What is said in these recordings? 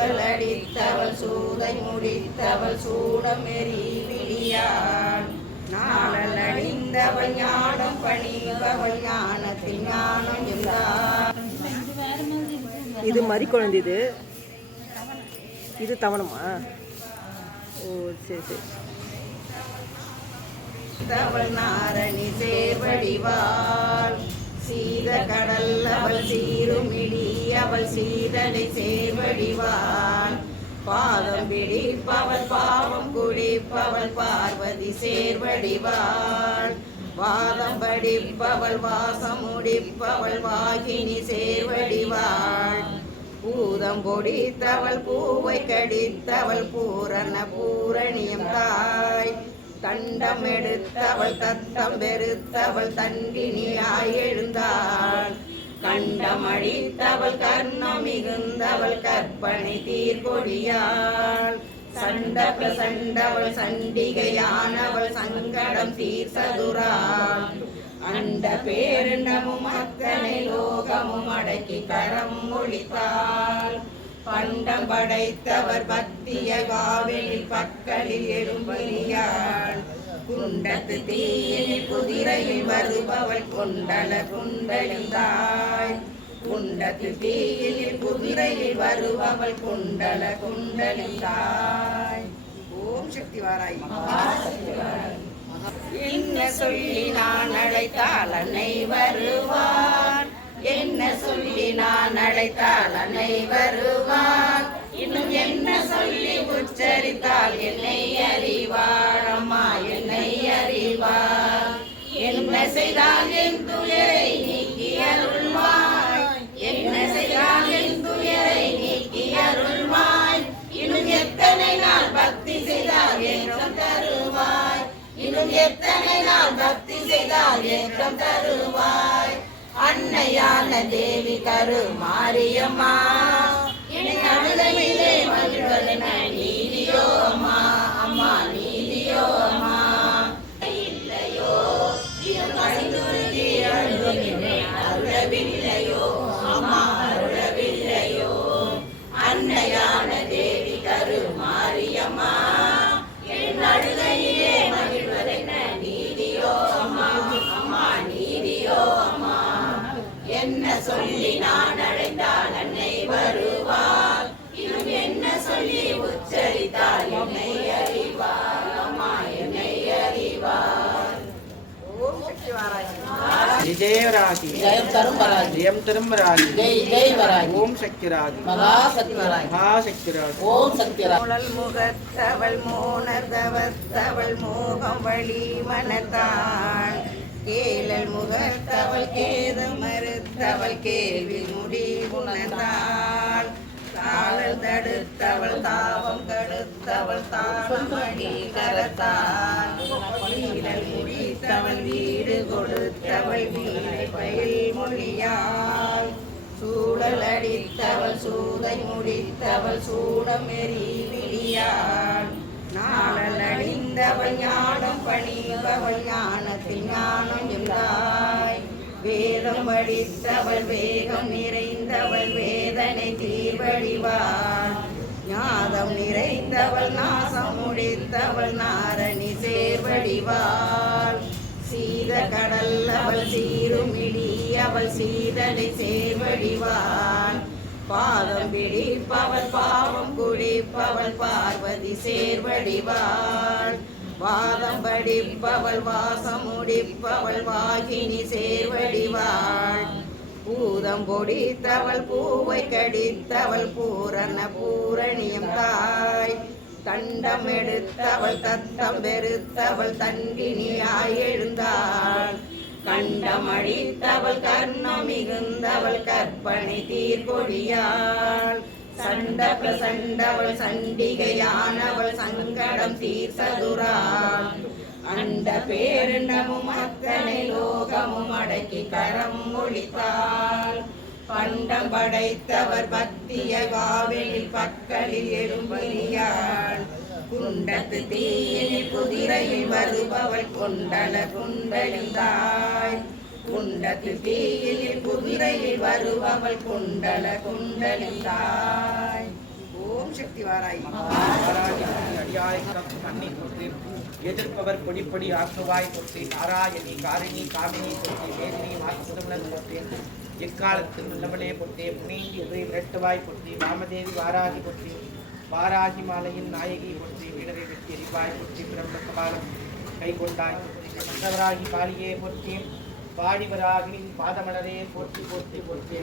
சூழலடித்தவள் சூதை முடித்தவள் சூடமெறி விழியாள் நாளல் அடிந்தவள் ஞானம் பணிபவள் ஞானத்தில் ஞானம் இருந்தாள். இது மறி குழந்தை, இது தவணமா? ஓ சரி சரி. அவள் நாரணி சேர்வடிவாள் சீத கடல் அவள் சீருமிடி அவள் சீதலை சேர்வடிவாள் பாதம் பிடிப்பவள் பாவம் குடிப்பவள் பார்வதி சேர்வடிவாள் வாதம் படிப்பவள் வாசம் முடிப்பவள் வாகினி சேர்வடிவாள் பூதம் பொடித்தவள் பூவை கடித்தவள் பூரண பூரணியம் தாய் தண்டம் எடுத்தவள் தத்தம் பெருத்தவள் தன்கினியாய் எழுந்தாள் கண்டம் அழித்தவள் கர்ணம் மிகுந்தவள் கற்பனை தீர்கொடியாள் சண்ட பிரசண்டவள் சண்டிகையானவள் சங்கடம் தீர்சதுராள் அண்ட பேரிண்டமும் அத்தனை லோகமும் அடக்கி கரம் ஒழித்தாள் பண்டம் படைத்தவர் பக்திய வாவெளில் பக்கலில் எழும்பலியாள் குண்டத்து தீயில் குதிரையில் வருபவள் கொண்டல குண்டலிந்தாய் குண்டத்து தீயில் குதிரையில் வருபவள் கொண்டல குண்டலிந்தாய். ஓம் சக்தி வாராய். என்ன சொல்லி நான் அழைத்தால் அன்னை வருவார் என்ன சொல்லி நான் அழைத்தால் அன்னை வருவார் இன்னும் என்ன சொல்லி உச்சரித்தால் என்னை அறிவார் அம்மா என்னை அறிவார் என்ன செய்தால் என் துயரை நீக்கி அருள்வாய் என்ன செய்தால் என் துயரை நீக்கி அருள்வாய் இன்னும் எத்தனை நாள் பக்தி செய்தால் ஏற்றம் தருவாய் இன்னும் எத்தனை நாள் பக்தி செய்தால் ஏற்றம் தருவாய் அன்னையான தேவி கரு மாரியம்மா அழுதையிலே மகிழ்வதென நீதியோ அம்மா அம்மா நீதியோ அம்மா இல்லையோ அழுதுருதி அழுகினேன் அருளவில்லையோ அம்மா அருளவில்லையோ அன்னையான தேவி கரு மாரியம்மா என் அழுதையிலே மகிழ்வதென நீதியோ அம்மா அம்மா நீதியோ அம்மா என்ன சொல்லி நான் அழைத்தால் அன்னை வருவார் இன்னும் என்ன சொல்லி உச்சரித்தால் என்னை அறிவார் அம்மா என்னை அறிவார். ஓம் சக்தி வாராகி ஜெய வராகி ஜெயம் தரும் வராகி ஜெயம் தரும் வராகி ஜெய் ஜெய் வராகி ஓம் சக்தி ராகி மகா சக்தி வராகி மகா சக்தி ராகி ஓம் சக்தி ராகி முகத்தவள் மோனர்தவத்தவள் மோகம் வழி மனத்தாள் கேளல் முகத்தவள் கேது மறுத்தவள் கேள்வி முடி உணர்ந்தாள் தாளல் தடுத்தவள் தாவம் கடுத்தவள் தாளமணி கரத்தாள் வீரல் முடித்தவள் வீடு கொடுத்தவள் வீரை பயில் மொழியாள் சூழல் அடித்தவள் சூதை முடித்தவள் சூடமெறி விழியாள் நாளல் அடிந்தவள் ஞானம் பணிபவள் ஞானத்தில் ஞானம் இருந்தாய் வேதம் படித்தவள் வேகம் நிறைந்தவள் வேதனை தீர்வடிவாள் ஞானம் நிறைந்தவள் நாசம் முடித்தவள் நாரணி சேர்வடிவாள் சீத கடல் அவள் சீருமிடி அவள் சீதலை சேர்வடிவாள் பாதம் பிடிப்பவள் பாவம் குடிப்பவள் பார்வதி சேர்வடிவாள் வாதம் படிப்பவள் வாசம் முடிப்பவள் வாகினி சேர்வடிவாள் பூதம் பொடித்தவள் பூவை கடித்தவள் பூரண பூரணியம் தாய் தண்டம் எடுத்தவள் தத்தம் பெருத்தவள் தன்கினியாய் எழுந்தாள் கண்டம் அழித்தவள் கர்ணம் மிகுந்தவள் கற்பனை தீர்கொடியாள் சண்ட பிரசண்டவள் சண்டிகையானவள் சங்கடம் தீர்சதுராள் அண்ட பேரிண்டமும் அத்தனை லோகமும் அடக்கி கரம் ஒழித்தாள் பண்டம் படைத்தவர் பக்திய வாவெளில் பக்கலில் எழும்பலியாள் குண்டத்து தீயில் குதிரையில் வருபவள் கொண்டல குண்டலிந்தாய் குண்டத்து தீயில் குதிரையில் வருபவள் கொண்டல குண்டலிந்தாய். வாராய் அடியாய் தண்ணி போற்றி எதிர்ப்பவர் பொடிப்பொடி ஆக்குவாய் போற்றி நாராயணி காரிணி காமினி போற்றி வேதினி மாசுதமலன் போற்றி எக்காலத்தில் உள்ளவளே போற்றி முனீங்கி உதவி விரட்டுவாய் போற்றி வாமதேவி வாராகி போற்றி வாராகி மாலையின் நாயகி போற்றி வீடரை வெட்டி எரிவாய் போற்றி பிரம்ம கபாலம் கை கொண்டாய் போற்றி கண்டவராகி காளியே போற்றி பாடிவராகி பாதமலரே போற்றி போற்றி போற்றி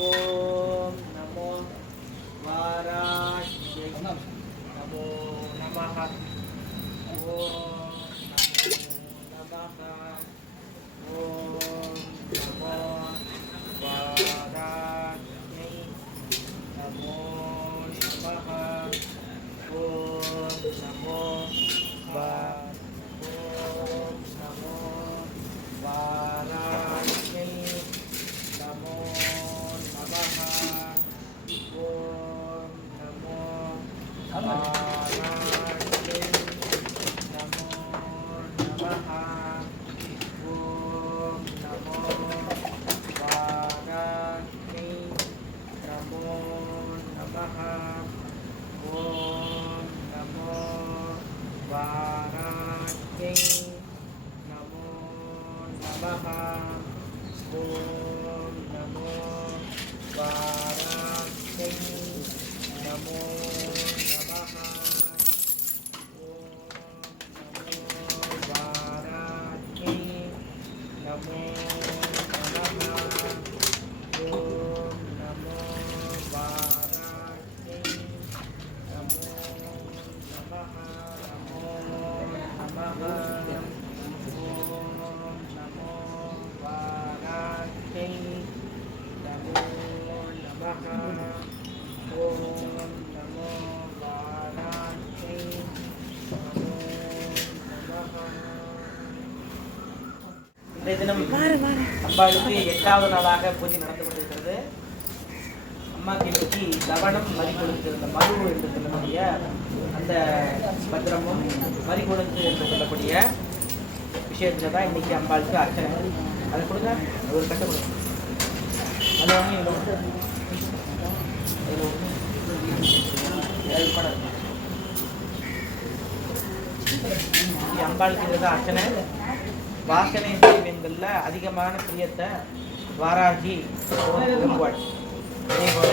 ओम नमो वाराह्यै नमो नमः ओम नमो नमः ओम नमो वाराह्यै नमो नमः ओम नमो वाराह्यै नमो இன்றைய தினம் அம்பாளுக்கு 8வது நாளாக பூஜை நடந்து கொண்டிருக்கிறது. அம்மாக்கு இன்னைக்கு லவணம் மறிகொழுந்து அந்த மறு என்று சொல்லக்கூடிய அந்த பத்திரமும் மறிகொழுந்து என்று சொல்லக்கூடிய விஷயத்துல தான் இன்னைக்கு அம்பாளுக்கு அர்ச்சனை. அதை கொடுங்க, ஒரு கட்டை கொடுங்க. அது அம்பாளுக்கு இதுதான் அர்ச்சனை. வாசனை செய்வீங்கள்ல அதிகமான பிரியத்தை வாராகி விரும்புவாள். அதே போல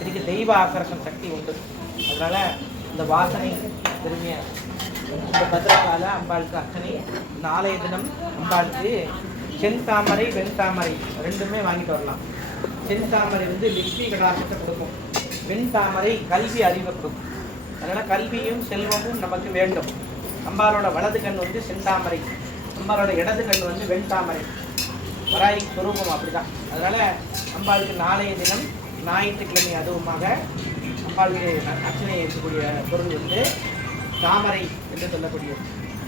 இதுக்கு தெய்வ ஆக்கர்ஷண சக்தி உண்டு. அதனால இந்த வாசனை விரும்பிய இந்த பத்திரக்கால அம்பாளுக்கு அர்ச்சனை. நாளைய தினம் அம்பாளுக்கு செந்தாமரை வெண்தாமரை ரெண்டுமே வாங்கிட்டு வரலாம். செந்தாமரை லட்சுமி கடாட்சத்தை கொடுக்கும், வெண்தாமரை கல்வி அறிவை கொடுக்கும். அதனால கல்வியும் செல்வமும் நமக்கு வேண்டும். அம்பாளோட வலது கண் செந்தாமரை, அம்பாளோட இடது கண் வெண்தாமரை. வராய் சுரூபம் அப்படிதான். அதனால அம்பாளுக்கு நாளைய தினம் ஞாயிற்றுக்கிழமை அதுவுமாக அம்பாளுக்கு அர்ச்சனை இருக்கக்கூடிய பொருள் தாமரை என்று சொல்லக்கூடிய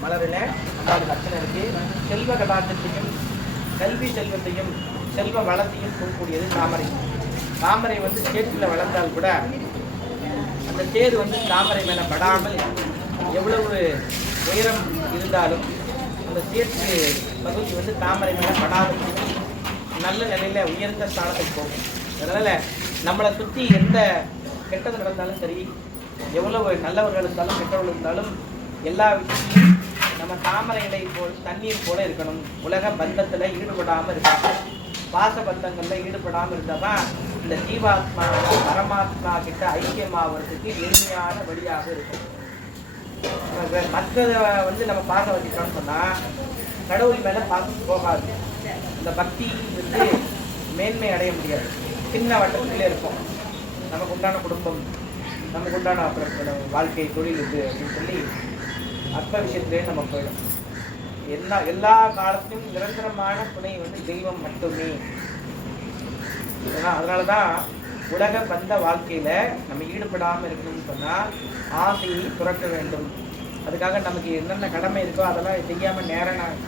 மலரில் அம்பாளுக்கு அர்ச்சனை இருக்கு. செல்வ கடாட்சத்தையும் கல்வி செல்வத்தையும் செல்வ வளத்தையும் கொடுக்கக்கூடியது தாமரை. தாமரை சேற்றில் வளர்ந்தால் கூட அந்த சேரு தாமரை மேலே படாமல் எவ்வளவு உயரம் இருந்தாலும் அந்த சேற்று பகுதி தாமரை மேலே படாமல் நல்ல நிலையில் உயர்ந்த ஸ்தானத்துக்கு போகும். அதனால் நம்மளை சுற்றி எந்த கெட்டது நடந்தாலும் சரி, எவ்வளவு நல்லவர்கள் இருந்தாலும் கெட்டவர்கள் இருந்தாலும் எல்லா விஷயத்தையும் நம்ம தாமரை இலை போல் தண்ணீர் போல இருக்கணும். உலக பந்தத்தில் ஈடுபடாமல் இருக்கணும். பாச பந்தங்களில் ஈடுபடாமல் இருந்தால் தான் இந்த ஜீவாத்மா பரமாத்மா கிட்ட ஐக்கியமாகிறதுக்கு எளிமையான வழியாக இருக்கும். மற்றதை நம்ம பாசம் வச்சுட்டோம்னு சொன்னால் கடவுள் மேலே பாசம் போகாது. இந்த பக்தி மேன்மை அடைய முடியாது. சின்ன வட்டத்திலே இருக்கும். நமக்கு உண்டான குடும்பம், நமக்கு உண்டான அப்புறம் வாழ்க்கை, தொழில் அப்படின்னு சொல்லி அற்ப விஷயத்திலே நம்ம போயிடும். எல்லா காலத்திலும் நிரந்தரமான துணை தெய்வம் மட்டுமே. அதனால தான் உலக பந்த வாழ்க்கையில் நம்ம ஈடுபடாமல் இருக்கணும்னு சொன்னால் ஆசையை துறக்க வேண்டும். அதுக்காக நமக்கு என்னென்ன கடமை இருக்கோ அதெல்லாம் செய்யாமல் நேரம் நான்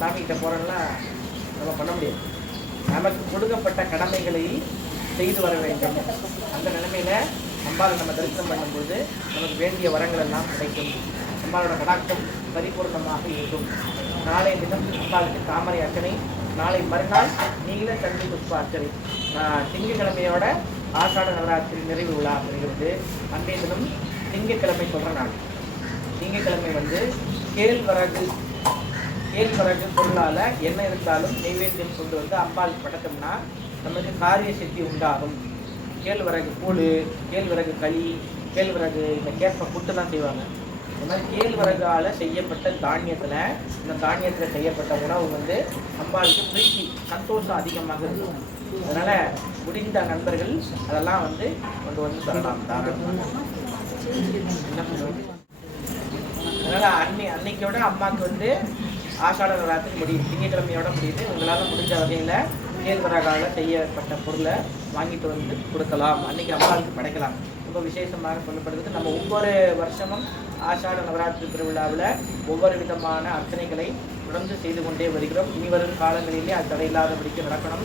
சாமிகிட்ட போகிறோம்னா நம்ம பண்ண முடியாது. நமக்கு கொடுக்கப்பட்ட கடமைகளை செய்து வர வேண்டும். அந்த நிலைமையில் அம்பாவை நம்ம தரிசனம் பண்ணும்போது நமக்கு வேண்டிய வரங்கள் எல்லாம் கிடைக்கும். அம்பாவோட கடாட்சம் பரிபூர்ணமாக இருக்கும். நாளை தினம் அம்பாவுக்கு தாமரை அர்ச்சனை, நாளை மறுநாள் நீல சண்டி புஷ்ப அர்ச்சனை. திங்கக்கிழமையோட ஆஷாட நவராத்திரி நிறைவு விழா வருகிறது. அன்றைய தினம் திங்கக்கிழமை சொல்கிற நாள். திங்கக்கிழமை கேழ்வரகு பொருளால் என்ன இருந்தாலும் நைவேத்தியம் கொண்டு வந்து அம்பாளுக்கு படைத்தோம்னா நமக்கு காரிய சித்தி உண்டாகும். கேழ்வரகு கூழ், கேழ்வரகு களி, கேழ்வரகு இந்த கேப்பை புட்டு தான் செய்வாங்க. இந்த மாதிரி கேழ்வரகால் செய்யப்பட்ட தானியத்தில், இந்த தானியத்தில் செய்யப்பட்ட உணவு அம்பாளுக்கு பிரீத்தி சந்தோஷம் அதிகமாக இருக்கும். அதனால் முடிந்த நண்பர்கள் அதெல்லாம் கொண்டு வந்து தரலாம் தாராளமாக. அதனால் அன்னைக்கோட அம்மாவுக்கு ஆஷாட நவராத்திரி முடியுது, திங்கக்கிழமையோட முடியுது. உங்களால் முடிஞ்ச வகையில் கேழ்வரகால செய்யப்பட்ட பொருளை வாங்கிட்டு வந்து கொடுக்கலாம். அன்னைக்கு அம்பாளுக்கு படைக்கலாம். ரொம்ப விசேஷமாக சொல்லப்படுகிறது. நம்ம ஒவ்வொரு வருஷமும் ஆஷாட நவராத்திரி திருவிழாவில் ஒவ்வொரு விதமான அர்ச்சனைகளை தொடர்ந்து செய்து கொண்டே வருகிறோம். இனி வரும் காலங்களிலே அது தடையில்லாதபடிக்கு நடக்கணும்.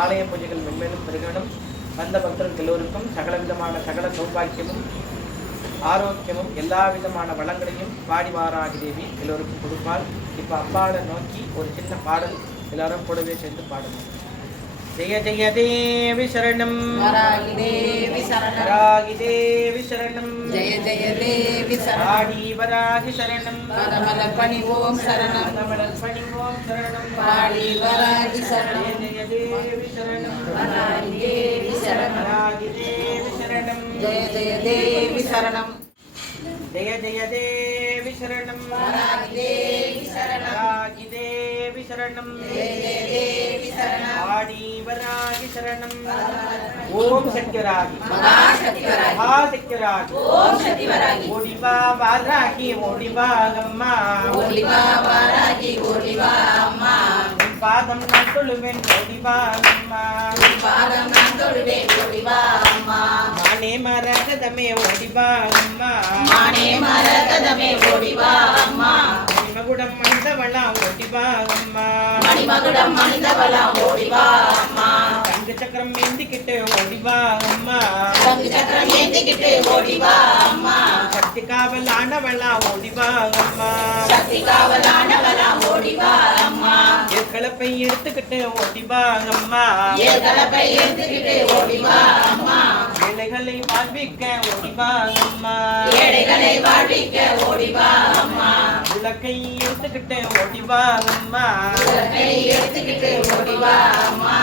ஆலய பூஜைகள் மென்மேலும் பெருகணும். வந்த பக்தர்கள் எல்லோருக்கும் சகல சௌபாக்கியமும் ஆரோக்கியமும் எல்லா விதமான வளங்களையும் பாடிவாராகி தேவி எல்லோருக்கும் கொடுப்பாள். இப்போ அம்பாளை நோக்கி ஒரு சின்ன பாடல் எல்லாரும் கூடவே சேர்ந்து பாடணும். ஜெய ஜெய தேவி சரணம், வராகி தேவி சரணம், வராகி தேவி சரணம், ஜெய ஜெய தேவி சரணம், ஆடி வராகி சரணம், பரமலர் பணிவோம் சரணம், பரமலர் பணிவோம் சரணம், பாடி வராகி சரணம், ஜெய தேவி சரணம், வராகி தேவி சரணம், வராகி தேவி சரணம், ஜெய ஜெய தேவி சரணம், ஜெய ஜெய தேவி சரணம், வராகி தேவி சரணம், வராகி தேவி சரணம், ஜெய ஜெய தேவி சரணம், ஆடி வராகி சரணம். ஓம் சக்திவராகி, மகாசக்திவராகி, மகாசக்திவராகி, ஓம் சக்திவராகி, ஓடிவா வாராகி, ஓடிவா அம்மா, ஓடிவா வாராகி, ஓடிவா அம்மா, உன் பாதம் நான் தொழுவேன், ஓடிவா அம்மா, உன் பாதம் நான் தொழுவேன், ஓடிவா அம்மா, மானே மரகதமே, ஓடிவா அம்மா, மானே மரகதமே, ஓடிவா அம்மா, மணிமகுடம் மனிதவளா, ஓடிவா அம்மா, மணிமகுடம் மனிதவளா, ஓடிவா அம்மா, தங்க சக்கரம் ஏந்திக்கிட்டு ஓடிவா அம்மா, சங்கு சக்கரம் ஏந்திக்கிட்டு ஓடிவா அம்மா, சக்தி காவல் ஆண்டவளா, ஓடிவா அம்மா, சக்தி காவலானவளா, ஓடிவா அம்மா, ஏற்களப்பை எடுத்துக்கிட்டு ஓடிவா அம்மா, ஏற்களப்பை எடுத்துக்கிட்டு ஓடிவா அம்மா, ஏழைகளை வாழ்விக்க ஓடிவா அம்மா, ஏழைகளை வாழ்விக்க ஓடிவா அம்மா, உலக்கை எடுத்துக்கிட்டு ஓடிவா அம்மா, உலகை எடுத்துக்கிட்டு ஓடிவா அம்மா,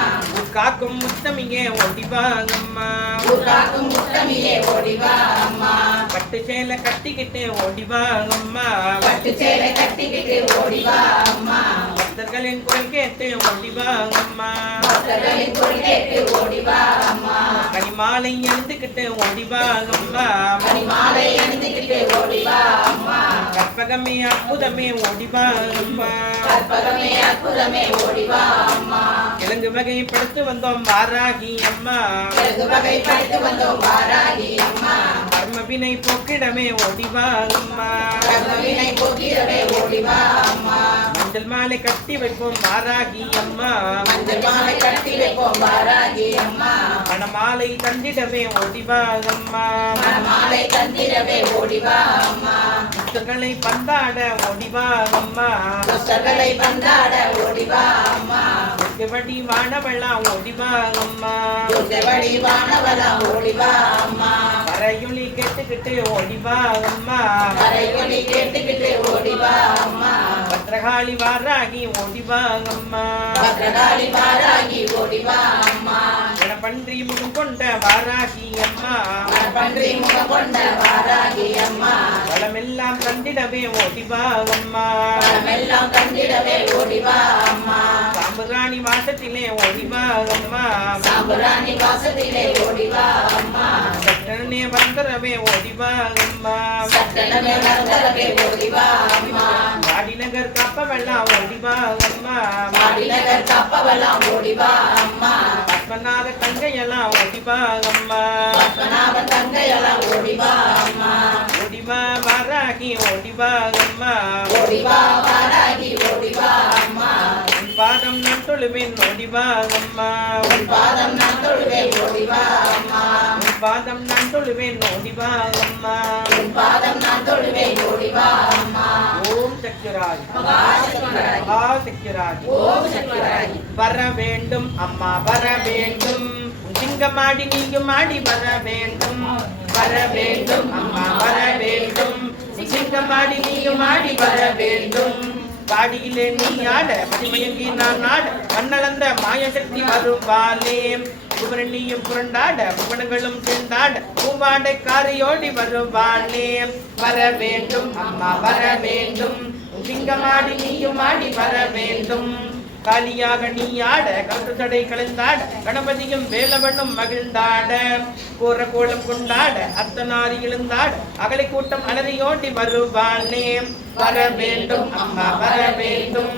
காக்கும் முத்தமியே ஓடிவா அம்மா, ஊர்காக்கும் முத்தமியே ஓடிவா அம்மா, பட்டு சேலை கட்டிக்கிட்டு ஓடிவா அம்மா, பட்டு சேலை கட்டிக்கிட்டு ஓடிவா அம்மா, பக்தர்களின் குரல் கேட்டு ஓடிவா அம்மா, பக்தர்களின் குரல் கேட்டு ஓடிவா அம்மா, கனிமாலை எழுந்துக்கிட்டு ஓடிவா அம்மா, மணிமாலை அணிந்துக்கிட்டு ஓடிவா அம்மா, கற்பகமே அற்புதமே ஓடிவா அம்மா, கற்பகமே அற்புதமே ஓடிவா அம்மா, கிழங்கு வகைப்படுத்து வந்தோம் வாராகி அம்மா, வெகு வகை படித்து வந்தோம் வாராகி அம்மா, கர்மவினை போக்கிடமே ஓடிவா அம்மா, கர்மவினை போக்கிடவே ஓடிவா அம்மா, மஞ்சள் மாலை கட்டி வைப்போம் வாராகி அம்மா, மஞ்சள் மாலை கட்டி வைப்போம் வாராகி அம்மா, மணமாலை தந்திடவே ஓடிவா அம்மா, மணமாலை தந்திரவே ஓடிவா அம்மா, புத்தர்களை பந்தாட ஓடிவா அம்மா, துஷ்டர்களை பந்தாட ஓடிவா அம்மா, வடி வானவளா ஓடிவா அம்மா, துர்கவடி வானவளா ஓடிவா அம்மா, வரையொலி கேட்டுக்கிட்டு ஓடிவா அம்மா, வரையொலி கேட்டுக்கிட்டு ஓடிவா அம்மா, பத்ரகாளி வாராகி ஓடிவா அம்மா, பத்ரகாளி வாராகி ஓடிவா அம்மா, பன்றி முகம் கொண்ட வாராகி அம்மா, பன்றி முகம் கொண்ட வாராகி அம்மா, வளமெல்லாம் தந்திடவே ஓடிவா அம்மா, எல்லாம் தந்திடவே ஓடிவா அம்மா, சாம்பராணி வாசத்திலே ஓடிவா அம்மா, சாம்பராணி வாசத்திலே ஓடிவா அம்மா, சட்டனே வந்தரவே ஓடிவா அம்மா, சட்டனமே வந்தரவே ஓடிவா அம்மா, வாடிநகர் காப்பவெல்லாம் ஓடிவா அம்மா, வாடிநகர் காப்பவெல்லாம் ஓடிவா அம்மா, பத்மநாப தங்கையெல்லாம் ஓடிவா அம்மா பத்மநாப தங்கையெல்லாம் ஓடிவா அம்மா ஓடிவா வாராகி ஓடிவா அம்மா ஓடிவா வாராகி ஓடிவா அம்மா உன் பாதம் நான் தொழுவேன் ஓடிவா அம்மா உன் பாதம் நான் தொழுவேன் ஓடிவா அம்மா உன் பாதம் நான் தொழுவேன் ஓடிவா அம்மா உன் பாதம் நான் தொழுவேன் ஓடிவா அம்மா ஓம் சக்திராஜ் மகாசக்திராஜ் மகாசக்திராஜ் ஓம் சக்திராஜ் வர வேண்டும் அம்மா வர வேண்டும் சிங்கமாடி நீயும் ஆடி வர வேண்டும் வர வேண்டும் அம்மா வர வேண்டும் சிங்கமாடி நீயும் ஆடி வர வேண்டும் பாடியிலே நீ ஆட மதிமயங்கி நான் ஆட மண்ணளந்த மாயசக்தி வருவாளே புவரணியும் புரண்டாட புவனங்களும் சேர்ந்தாட பூவாடை காரியோடி வருவாளே வர வேண்டும் அம்மா வர வேண்டும் சிங்கமாடி நீயும் ஆடி வர வேண்டும் காலியாக நீ ஆட கருத்து தடை கலந்தாட கணபதியும் வேலவனும் மகிழ்ந்தாட கோர கோலம் கொண்டாட அர்த்தநாரி எழுந்தாட அகலை கூட்டம் அலறியோடி வருவானே வர வேண்டும் அம்மா வர வேண்டும்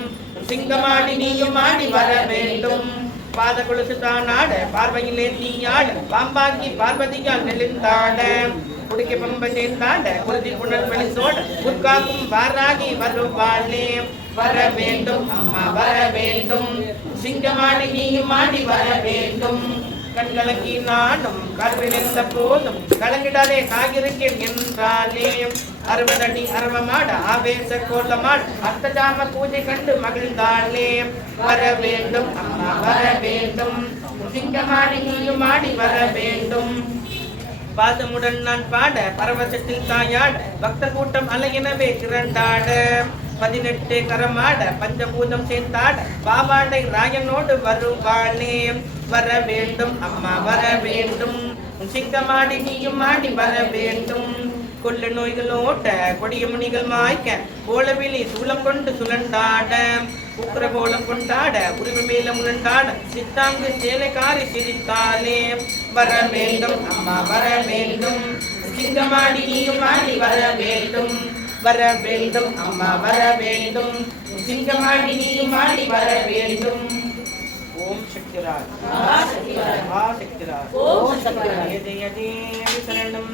சிங்கமாடி நீயும் ஆடி வர வேண்டும் பாத கொலுசு தானாட பார்வையிலே நீயாட பாம்பாங்கி பார்வதியால் நெளிந்தாட குடிக்க பம்ப சேர்ந்தாட குருதி புனல் வெளிசோட உட்காக்கும் வாராகி வருவாளே வர வேண்டும் அம்மா வர வேண்டும் சிங்கமாடி நீயும் ஆடி வர வேண்டும் கண்கலங்கி நானும் கருவிழந்த போதும் கலங்கிடாதே காகிருக்கேன் என்றாலே அறுபதடி அரவமாட ஆவேச கோலமாட அர்த்தஜாம பூஜை கண்டு மகிழ்ந்தாளே வர வேண்டும் அம்மா வர வேண்டும் சிங்கமாடி நீயும் ஆடி வர வேண்டும் பாதமுடன் நான் பாட பரவசத்தில் தாயாட பக்த கூட்டம் அலையெனவே திரண்டாட 18 கரமாட பஞ்சபூதம் சேர்ந்தாட பாவாடை ராயனோடு வருவாளே வர வேண்டும் அம்மா வர வேண்டும் சிங்கமாடி நீயும் ஆடி வர வேண்டும் கொள்ள நோய்களோட்ட கொடிய முனிகள் மாய்க்க கோலவிழி சூலம் கொண்டு சுழண்டாட உக்கர கோலம் கொண்டாட உரிமை மேல முழண்டாட சித்தாங்கு சேலைக்காரி சிரித்தாலே வர வேண்டும் அம்மா வர வேண்டும் சிங்கமாடி நீயும் ஆடி வர வேண்டும் வர வேண்டும் அம்மா வர வேண்டும் சிங்கமாடி நீயும் ஆடி வர வேண்டும் ஓம் சக்திராஜ் மகாசக்திராஜ் ஓம் சக்திராஜ் ஜெய தேவி சரணம்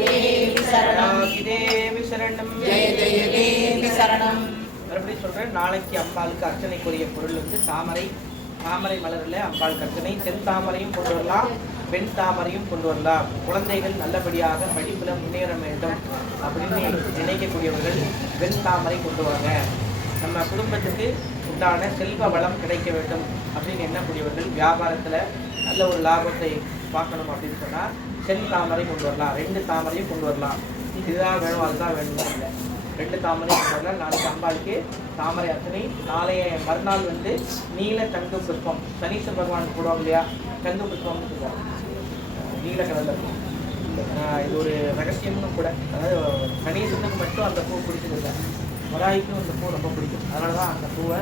தேவி சரணம் தேவி சரணம் ஜெய ஜெய தேவி சரணம். மறுபடியும் சொல்றேன், நாளைக்கு அம்பாளுக்கு அர்ச்சனைக்குரிய பொருள் வந்து தாமரை. தாமரை மலர்ல அம்பாளுக்கு அர்ச்சனை. தென் தாமரையும் கொண்டு வரலாம், பெண் தாமரையும் கொண்டு வரலாம். குழந்தைகள் நல்லபடியாக படிப்புல முன்னேற வேண்டும் அப்படின்னு நினைக்கக்கூடியவர்கள் பெண் தாமரை கொண்டு வாங்க. நம்ம குடும்பத்துக்கு உண்டான செல்வ வளம் கிடைக்க வேண்டும் அப்படின்னு எண்ணக்கூடியவர்கள் வியாபாரத்துல நல்ல ஒரு லாபத்தை பார்க்கணும் அப்படின்னு சொன்னா சென் தாமரை கொண்டு வரலாம். 2 தாமரையும் கொண்டு வரலாம். இதுதான் வேணும் அதுதான் வேணும் இல்லை, 2 தாமரை கொண்டு வரலாம். நாளைக்கு அம்பாளுக்கு தாமரை அர்ச்சனை. நாளைய மறுநாள் வந்து நீல தங்கு புஷ்பம், சனீஸ்வர பகவானுக்கு போடுவாங்க இல்லையா, தங்கு புஷ்பம்னு சொல்லுவாங்க, நீல கலர்ல இருக்கும். இது ஒரு ரகசியம்னு கூட. அதாவது சனீஸ்வரனுக்கு மட்டும் அந்த பூ பிடிச்சதில்லை, வராய்க்கும் அந்த பூ ரொம்ப பிடிக்கும். அதனால தான் அந்த பூவை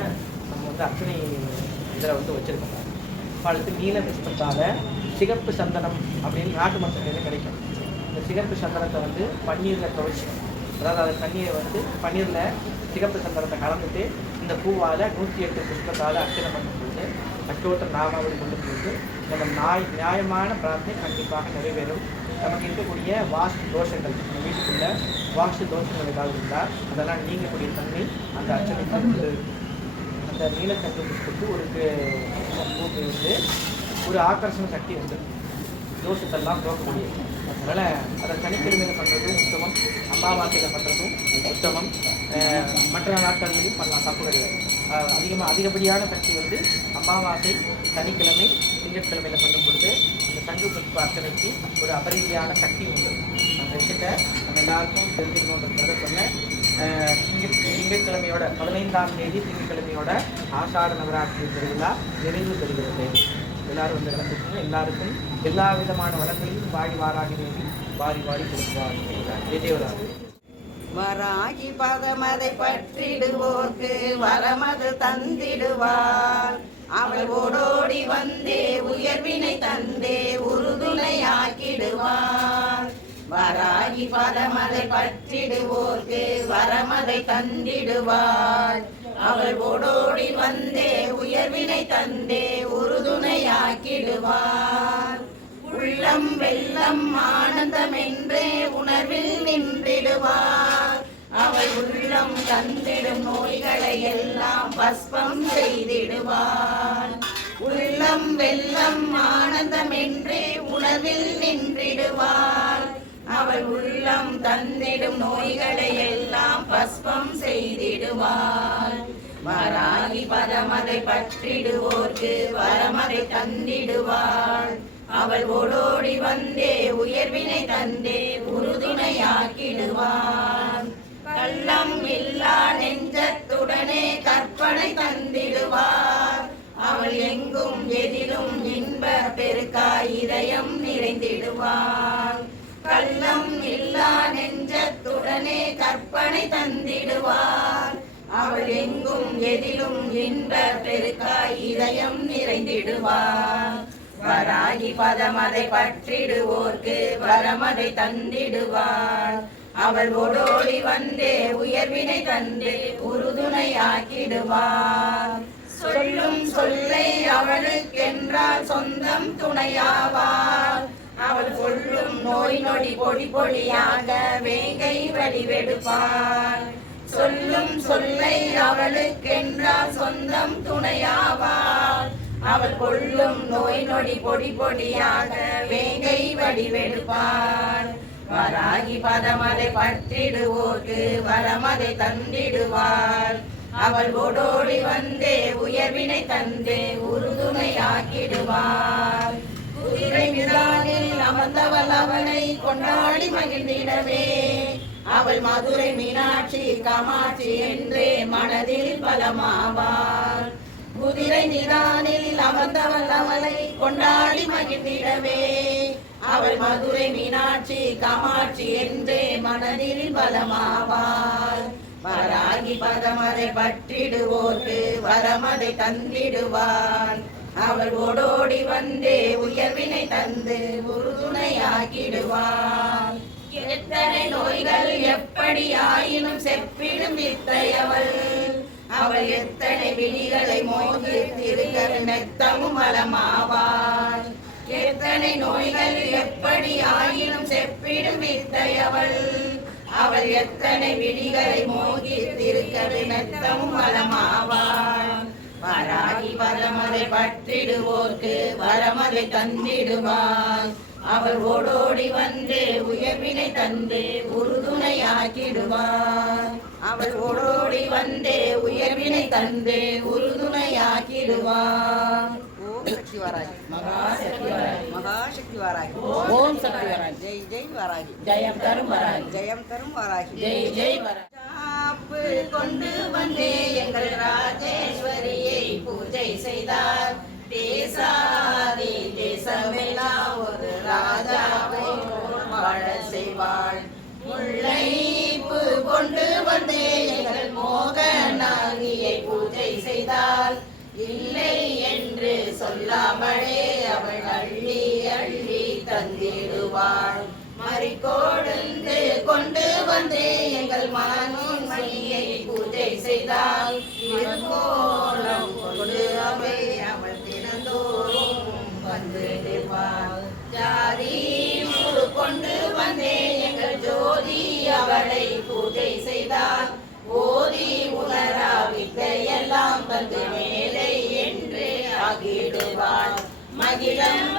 நம்ம வந்து அர்ச்சனை இதில் வந்து வச்சுருக்கோம். அடுத்து நீல புஷ்பத்தால் சிகப்பு சந்தனம் அப்படின்னு நாட்டு மரத்தில் கிடைக்கும். இந்த சிகப்பு சந்தனத்தை வந்து பன்னீரில் துவைச்சி, அதாவது அந்த தண்ணீரை வந்து பன்னீரில் சிகப்பு சந்தனத்தை கலந்துட்டு இந்த பூவால் 108 புஷ்பத்தால் அர்ச்சனை பண்ணும்போது அஷ்டோத்திர நாமாவளி கொண்டு போது நம்ம நியாயமான பிரார்த்தனை கண்டிப்பாக நிறைவேறும். நமக்கு இருக்கக்கூடிய வாஸ்து தோஷங்கள், நம்ம வீட்டுக்குள்ள வாஸ்து தோஷங்கள் ஏதாவது இருந்தால் அதெல்லாம் நீங்கக்கூடிய தன்மை அந்த அர்ச்சனைக்கு வந்து அந்த நீலத்தங்கு புஷ்பத்துக்கு ஒரு பூக்கு வந்து ஒரு ஆக்கர்ஷண சக்தி உண்டு, தோஷத்தெல்லாம் போக்கக்கூடிய. அதனால் அதை சனிக்கிழமையில் பண்ணுறதும் உத்தமம், அமாவாசையில் பண்ணுறதும் உத்தமம். மற்ற நாட்கள்லையும் பண்ணலாம், தப்பு கிடையாது. அதிகப்படியான சக்தி வந்து அமாவாசை, சனிக்கிழமை, திங்கட்கிழமையில் பண்ணும் பொழுது அந்த தங்கு புஷ்ப அர்ச்சனைக்கு ஒரு அபரிதியான சக்தி உண்டு. அந்த விஷயத்தை நம்ம எல்லாருக்கும் தெரிஞ்சுக்கணுன்றத சொன்னேன். திங்கட்கிழமையோட 15ஆம் தேதி திங்கட்கிழமையோட ஆஷாட நவராத்திரி திருவிழா நிறைவு பெறுகிறது. எல்லாரும் வந்து கலந்துக்கணும். எல்லாருக்கும் எல்லா விதமான வளங்களையும் வாடி வாராகி வேண்டி வாரி வாரி கொடுக்குவார். வராகி பதமதை பற்றிடுவோர்க்கு வரமது தந்திடுவார். அவள் ஓடோடி வந்தே உயர்வினை தந்தே உறுதுணை ஆக்கிடுவார். வராகி பதமதை பற்றிடுவோர்க்கு வரமதை தந்திடுவார். அவள் ஓடோடி வந்தே உயர்வினை தந்தே உறுதுணையாக்கிடுவார். உள்ளம் வெள்ளம் ஆனந்தமென்றே உணர்வில் நின்றிடுவார். அவள் உள்ளம் தந்திடும் நோய்களை எல்லாம் பஸ்பம் செய்திடுவார். உள்ளம் வெள்ளம் ஆனந்தமென்றே உணர்வில் நின்றிடுவார். அவள் உள்ளம் தந்திடும் நோய்களை எல்லாம் பஸ்பம் செய்திடுவார். வராகி பதமதை பற்றிடுவோர்க்கு வரமதை தந்திடுவாள். அவள் ஓடோடி வந்தே உயர்வினை தந்தே உறுதுணையாக்கிடுவார். கள்ளம் இல்லா நெஞ்சத்துடனே கற்பனை தந்திடுவார். அவள் எங்கும் எதிலும் இன்ப பெருக்காய் இதயம் நிறைந்திடுவார். கள்ளம் இல்லா நெஞ்சத்துடனே கற்பனை தந்திடுவார். அவள் எங்கும் எதிலும் இன்ப பெருக்காய் இதயம் நிறைந்திடுவார். வராகி பதமதை பற்றிடுவோர்க்கு வரமதை தந்திடுவார். அவள் ஓடோடி வந்தே உயர்வினை தந்தே உறுதுணையாக்கிடுவார். சொல்லும் சொல்லை அவளுக்கென்றால் சொந்தம் துணையாவார். அவள் சொல்லும் நோய் நொடி பொடி பொடியாக வேங்கை வடிவெடுப்பார். சொல்லும் சொல்லை அவளுக்கென்றால் சொந்தம் துணையாவார். அவள் கொள்ளும் நோய் நொடி பொடி பொடியாக வேங்கை வடிவெடுப்பார். வராகி பதமதை பற்றிடுவோர்க்கு வரமதை தந்திடுவார். அவள் ஓடோடி வந்தே உயர்வினை தந்தே உறுதுணையாக்கிடுவார். குதிரை மிதானில் அமர்ந்தவள் அவனை கொண்டாடி மகிழ்ந்திடவே அவள் மதுரை மீனாட்சி காமாட்சி என்றே மனதில் பலமாவாள். குதிரை நிதானில் அமர்ந்தவள் அவளை கொண்டாடி மகிழ்ந்திடவே அவள் மதுரை மீனாட்சி காமாட்சி என்றே மனதில் பலமாவாள். வராகி பதமதை பற்றிடுவோர்க்கு வரமதை தந்திடுவாள். அவள் ஓடோடி வந்தே உயர்வினை தந்து உறுதுணையாக்கிடுவாள். எத்தனை நோய்கள் எப்படி ஆயினும் செப்பிடும் வித்தையவள். அவள் எத்தனை விழிகளை மோதி திருக்கரு மெத்தமும் வளமாவாள். எத்தனை நோய்கள் எப்படி ஆயினும் செப்பிடும் வித்தையவள். அவள் எத்தனை விழிகளை மோதி திருக்கரு மெத்தமும் வளமாவாள். வராகி பதமதை பற்றிடுவோர்க்கு வரமதை தந்திடுவாள். அவள் ஓடோடி வந்தே உயர்வினை தந்தே உறுதுணையாக்கிடுவார். அவள் ஓடோடி வந்தே உயர்வினை தந்தே உறுதுணையாக்கிடுவார். ஓம் சக்தி வாராகி. மகாசக்தி வராகி. மகாசக்தி வாராகி. ஓம் சக்தி வராகி. ஜெய் ஜெய் வாராகி. ஜெயம் தரும் வராகி. ஜெயம் தரும் வாராகி. ஜெய் ஜெய் வராகி. சாப்பு கொண்டு வந்தே எங்கள் ராஜேஸ்வரியை பூஜை செய்தார். தேசாதி தேசமெல்லாம் ஒரு ராஜாவை வாழ செய்வாள். முல்லைப்பூ கொண்டு வந்தே எங்கள் மோகனாகியை பூஜை செய்தாள். இல்லை என்று சொல்லாமலே அவள் அள்ளி அள்ளி தந்திடுவாள். மறிக்கொழுந்து கொண்டு வந்தே எங்கள் மகனின் மணியை பூஜை செய்தாள். திருக்கோலம் கொண்டு அவை அவள் தினந்தோறும் வந்து நிற்பாள். ஜாதி முழு கொண்டு வந்தே எங்கள் ஜோதி அவளை பூஜை செய்தாள். ஓதி உணரா வித்தையெல்லாம் தந்து மேலை என்று ஆகிடுவாள். மகிழம்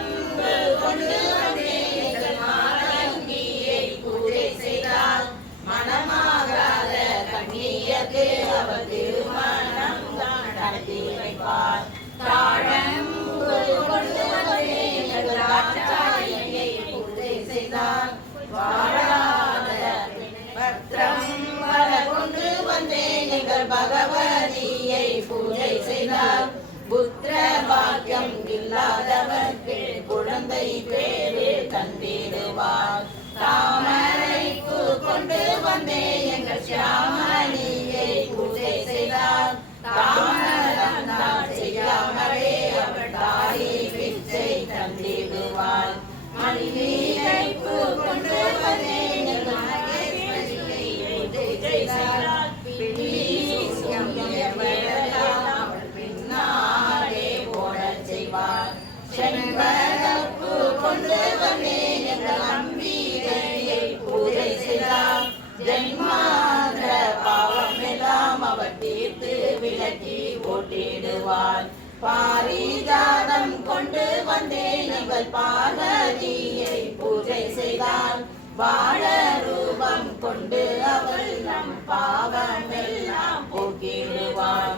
கொண்டு வந்தே எங்கள் மாதங்கியை பூஜை செய்தாள். மனமாகாத கண்ணியக்கு அவள் திருமணம் நடத்தி வைப்பாள். தாழம்பு கொண்டு வந்தே எங்கள் காற்றாயியை பூஜை செய்தாள். வாழாத பத்திரம் வர கொண்டு வந்தே எங்கள் பகவதியை பூஜை செய்தாள். புத்திர பாக்கியம் இல்லாதவர்க்கு குழந்தை பேரு தந்திடுவாள். தாமரைக்கு கொண்டு வந்தே எங்கள் சியாமணியை பூஜை செய்தாள். தாமரம் தான் செய்யாமலே அவள் தாயை பிச்சை தந்திடுவாள். மணிகைக்கு கொண்டு வந்தே எங்கள் மகேஸ்வரியை பூஜை செய்தாள். பிள்ளி கொண்டு வந்தே எங்கள் அம்பிகையை பூஜை செய்தால் ஜென்மாந்திர பாவம் எல்லாம் அவர் தீர்த்து விலக்கி ஓட்டிடுவார். பாரிஜாதம் கொண்டு வந்தே எங்கள் பார்வதியை பூஜை செய்தால் வாழ ரூபம் கொண்டு அவள் நம் பாவம் எல்லாம் போக்கிடுவார்.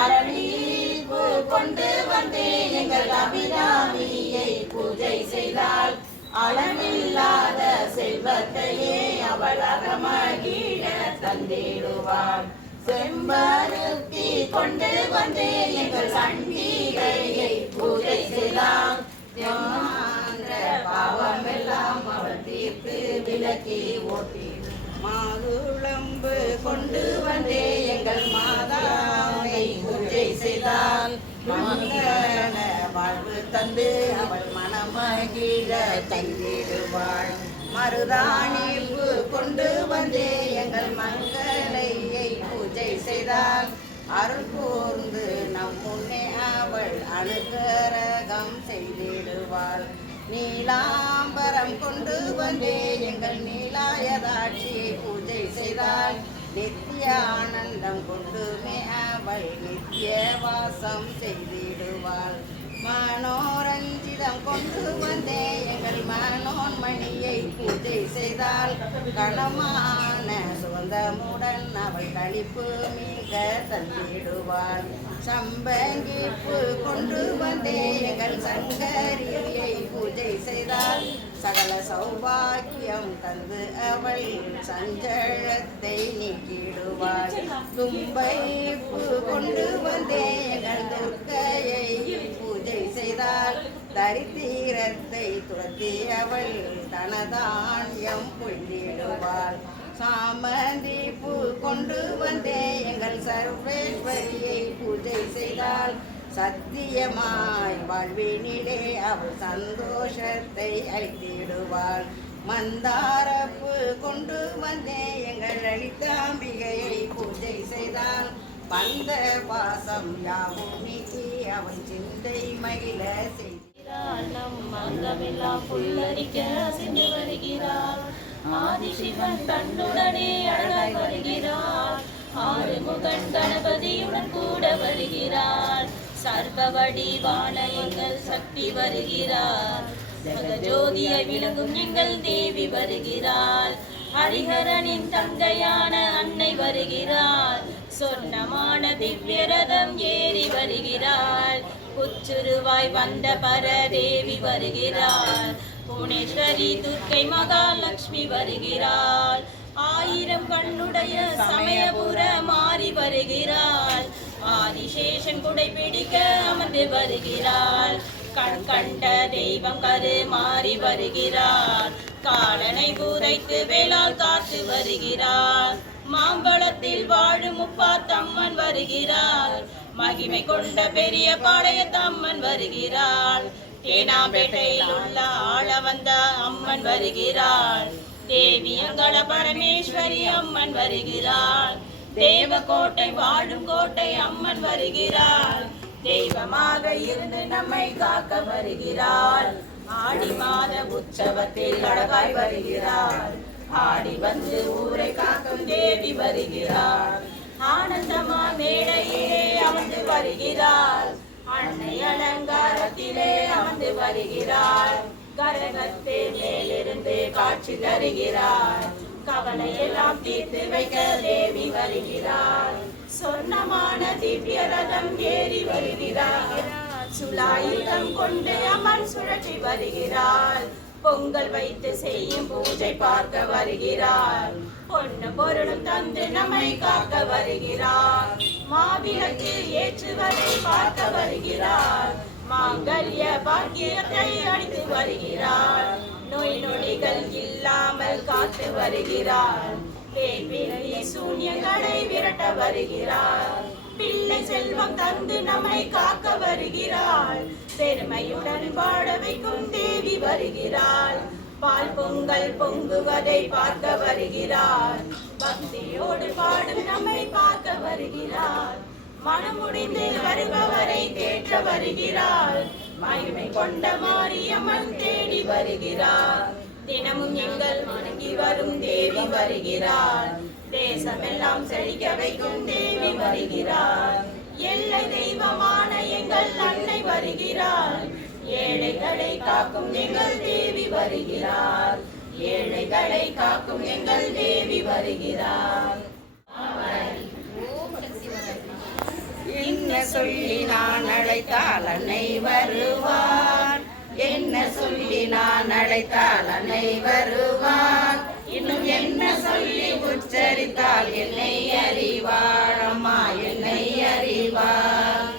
அரளிப்பூ கொண்டு வந்தே எங்கள் அபிராமியை பூஜை செய்தால் அளவில்லாத செல்வத்தையே அவள் அகமகிழ தந்திடுவார். செம்பருத்தி கொண்டு வந்தே எங்கள் சண்டிகையை பூஜை செய்தால் பாவம் எல்லாம் அவள் தீர்த்து விலக்கி ஓட்டி. மாதுளம்பு கொண்டு வந்தே எங்கள் மாதாவை பூஜை செய்தால் மங்கள வாழ்வு தந்து அவள் மனமகிழ தந்திடுவாள். மருதாணிப்பு கொண்டு வந்தே எங்கள் மங்களையை பூஜை செய்தால் அருள் கூர்ந்து நம் முன்னே அவள் அனுகிரகம் செய்திடுவாள். நீலாம்பரம் கொண்டு வந்தே எங்கள் நீலாயதாட்சியை பூஜை செய்தால் நித்திய ஆனந்தம் கொண்டுமே அவள் நித்திய வாசம் செய்திடுவாள். மனோரஞ்சிதம் கொண்டு வந்தே எங்கள் மனோன்மணியை பூஜை செய்தால் கனமான சுகந்தமுடன் அவள் களிப்பு மிக தந்திடுவாள். சம்பங்கிப்பு கொண்டு வந்தே எங்கள் சங்கரியை பூஜை செய்தால் சகல சௌபாக்கியம் தந்து அவள் சஞ்சலத்தை நீக்கிடுவாள். தும்பைப்பு கொண்டு வந்தே எங்கள் துர்க்கையை பூஜை செய்தால் தரித்திரத்தை துரத்தி அவள் தனதானியம் பொழிடுவாள். சாமந்தி பூ கொண்டு வந்தே எங்கள் சர்வேஸ்வரியை பூஜை செய்தால் சத்தியமாய் வாழ்வினிலே அவள் சந்தோஷத்தை அளித்திடுவாள். மந்தாரப்பு கொண்டு வந்தே எங்கள் லலிதாம்பிகையை பூஜை செய்தால் பந்த பாசம் யாவும் நீக்கி அவன் சிந்தை மகிழ செய்கிறாள். நம் அங்கமெல்லாம் புல்லரிக்க சென்று வருகிறாள். ஆதிசிவன் தன்னுடனே அழகாய் வருகிறாள். ஆறுமுகன் கணபதியுடன் கூட வருகிறாள். சர்வ வடிவான எங்கள் சக்தி வருகிறாள். ஜோதியை விளங்கும் எங்கள் தேவி வருகிறாள். ஹரிஹரனின் தங்கையான அன்னை வருகிறாள். சொர்ணமான திவ்ய ரதம் ஏறி வருகிறாள். புச்சுருவாய் வந்த பரதேவி வருகிறாள். புவனேஸ்வரி துர்க்கை மகாலட்சுமி வருகிறாள். ஆயிரம் கண்ணுடைய சமயபுர மாறி வருகிறாள். ஆதிசேஷன் குடை பிடிக்க அமர்ந்து வருகிறாள். கண் கண்ட தெய்வம் கரு மாறி வருகிறாள். காலனை குறைத்து வேளால் காத்து வருகிறாள். மாம்பழத்தில் வாழும் முப்பாத்தம்மன் வருகிறாள். மகிமை கொண்ட பெரிய பாளையத்தம்மன் வருகிறாள். தேனாம்பேட்டையில் உள்ள ஆள வந்த அம்மன் வருகிறாள். தேவி அங்கள பரமேஸ்வரி அம்மன் வருகிறாள். தேவகோட்டை வாழும் கோட்டை அம்மன் வருகிறாள். தெய்வமாக இருந்து நம்மை காக்க வருகிறாள். ஆடி மாத உற்சவத்தில் அழகாய் வருகிறாள். ஆடி வந்து ஊரை காக்கும் தேவி வருகிறாள். ஆனந்தமா மேடையிலே அமர்ந்து வருகிறாள். அன்னை அலங்காரத்திலே அமர்ந்து வருகிறாள். கரகத்தில் மேலிருந்து காட்சி தருகிறாள். கவலையெல்லாம் தீர்த்து வைக்க தேவி வருகிறாள். சொர்ணமான திவ்ய ரதம் ஏறி வருகிறாள். சுலாயுதம் கொண்டு அம்மன் சுழற்றி வருகிறாள். பொங்கல் வைத்து செய்யும் பூஜை பார்க்க வருகிறாள். பொண்ணு பொருளும் தந்து நம்மை காக்க வருகிறாள். மாவிளக்கு ஏற்றுவதை பார்க்க வருகிறாள். மாங்கல்ய பாக்கியத்தை அளித்து வருகிறாள். நோய் நொடிகள் இல்லாமல் காத்து வருகிறாள். பேய்பிள்ளி சூன்யங்களை விரட்ட வருகிறாள். பிள்ளை செல்வம் தந்து நம்மை காக்க வருகிறாள். பெருமையுடன் வாழ வைக்கும் தேவி வருகிறாள். பால் பொங்கல் பொங்குவதை பார்க்க வருகிறாள். பக்தியோடு பாடும் நம்மை பார்க்க வருகிறாள். மனமுடிந்து வருபவரை தேற்ற வருகிறாள். மகிமை கொண்ட மாரியம்மன் தேடி வருகிறார். தினமும் எங்கள் வணங்கி வரும் தேவி வருகிறார். தேசமெல்லாம் செழிக்க வைக்கும் தேவி வருகிறார். எல்லை தெய்வமான எங்கள் அன்னை வருகிறார். ஏழைகளை காக்கும் எங்கள் தேவி வருகிறார். ஏழைகளை காக்கும் எங்கள் தேவி வருகிறார். என்ன சொல்லி நான் அழைத்தால் அன்னை வருவார். என்ன சொல்லி நான் அழைத்தால் அன்னை வருவார். இன்னும் என்ன சொல்லி உச்சரித்தால் என்னை அறிவார். அம்மா என்னை அறிவார்.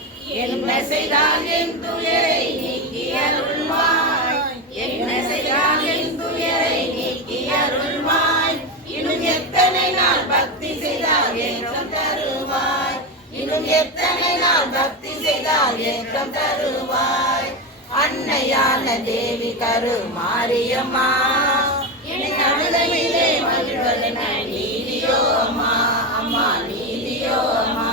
என்ன செய்தால் என் துயரை நீக்கி அருள்வாய். என்ன செய்தால் என் துயரை நீக்கி அருள்வாய். இன்னும் எத்தனை நாள் பக்தி செய்தால் ஏற்றம் தருவாய். இன்னும் எத்தனை நாள் பக்தி செய்தால் ஏற்றம் தருவாய். அன்னையான தேவி கரு மாரியம்மா என் அழுதையிலே மகிழ்வதென நீதியோ அம்மா. அம்மா நீதியோ அம்மா.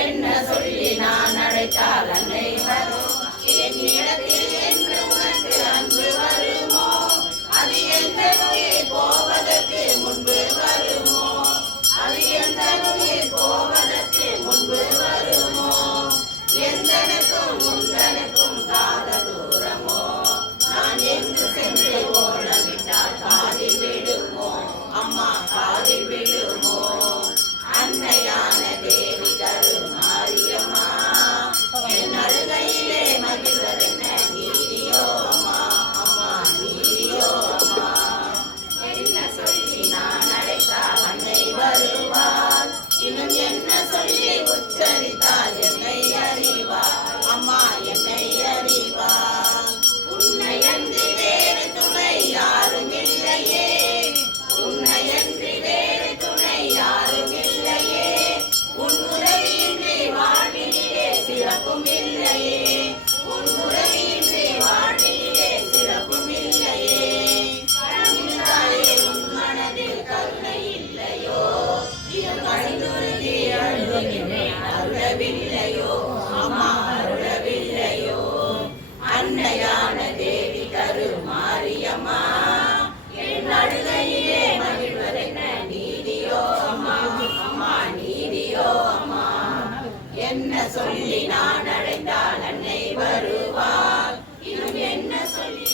என்ன சொல்லி நான் அழைத்தால் அன்னை வரும். என்னிடத்தில் என்று உனக்கு அன்பு வருமோ? அது எந்த நோயில் போவதற்கு முன்பு வருமோ? அது எந்த நோயில் போவதற்கு முன்பு வருமோ? எந்தனுக்கும் முந்தனுக்கும் காத தூரமோ? நான் எங்கு சென்று ஓடவிட்டால் காதில் விடுமோ? அம்மா காதில் விடுமோ? அன்னையான தேவி கரு மாரியம்மா என் அழுகையிலே மகிழ்வதென்ன நீதியோ அம்மா. அம்மா நீதியோ அம்மா. என்ன சொல்லி நான் அழைத்தால் அன்னை வருவார். இன்னும் என்ன சொல்லி உச்சரித்தால் என்னை அறிவார். அம்மா என்னை அறிவார். உன்னையன்றி வேறு துணை யாரும் இல்லையே. உன்னையன்றி வேறு துணை யாரும் இல்லையே. உன் உதவியின்றி வாழ்விலே சிறப்பும் இல்லையே. உன் உதவியின்றி வாழ்விலே சிறப்பும் இல்லையே. கண்ணினாலே உன் மனதில் கருணை இல்லையோ? கண்ணுறுதி அருளவில்லையோ? அம்மா அருளவில்லையோ? அன்னையான தேவி கரு மாரியம்மா என் அழுகையிலே மகிழ்வதென்ன நீதியோ அம்மா. அம்மா நீதியோ அம்மா. என்ன சொல்லி நான் அழைத்தால் அன்னை வருவார். இன்னும் என்ன சொல்லி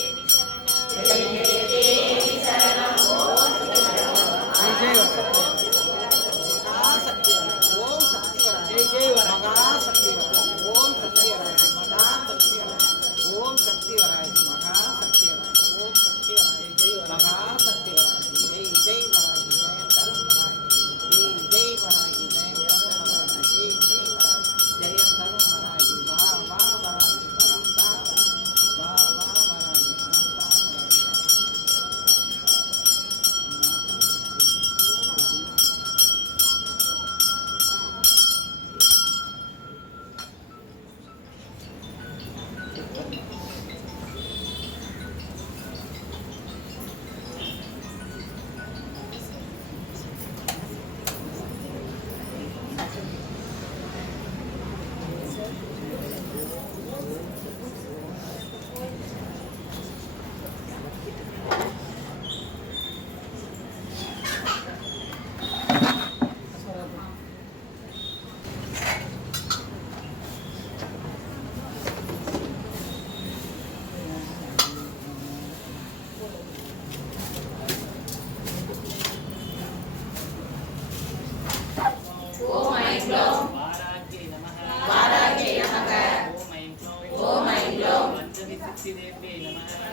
தேவி சரணம். ஓம் சக்தி ஓம் சக்தி மகாசக்தி ஓம் சக்தி மகா சக்தி ஓம் சக்தி மகா சக்தி ஓம் சக்தி ஜெய் மகா சக்தி ஜெய் ஜெய் வராகி ஜெய் தரும் வராகி ஜெய் ஜெய் வராகி ஜெய் தரும் வராகி ஜெய் ஜெய் வராகி ஜெயம் தரும் வராகி வா வா வராகி பரம் தா வா வா வராகி பரம் தா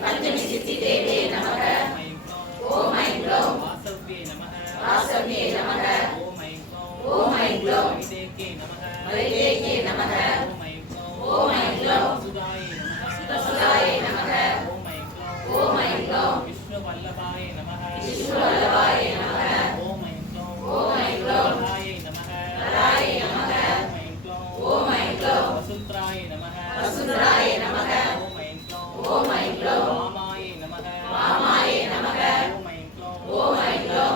पंचमी सिद्धि देवे नमः। ओम ऐं ग्लौं वासव्ये नमः। ओम ऐं ग्लौं वैदेह्ये नमः। ओम ऐं ग्लौं वसुदाय नमः। ओम ऐं ग्लौं विष्णुवल्लभाय नमः। ओम ऐं ग्लौं हराय नमः। ओम ऐं ग्लौं वसुन्धराय नमः। ओम ऐं ग्लौं वामाय नमः। ओम ऐं ग्लौं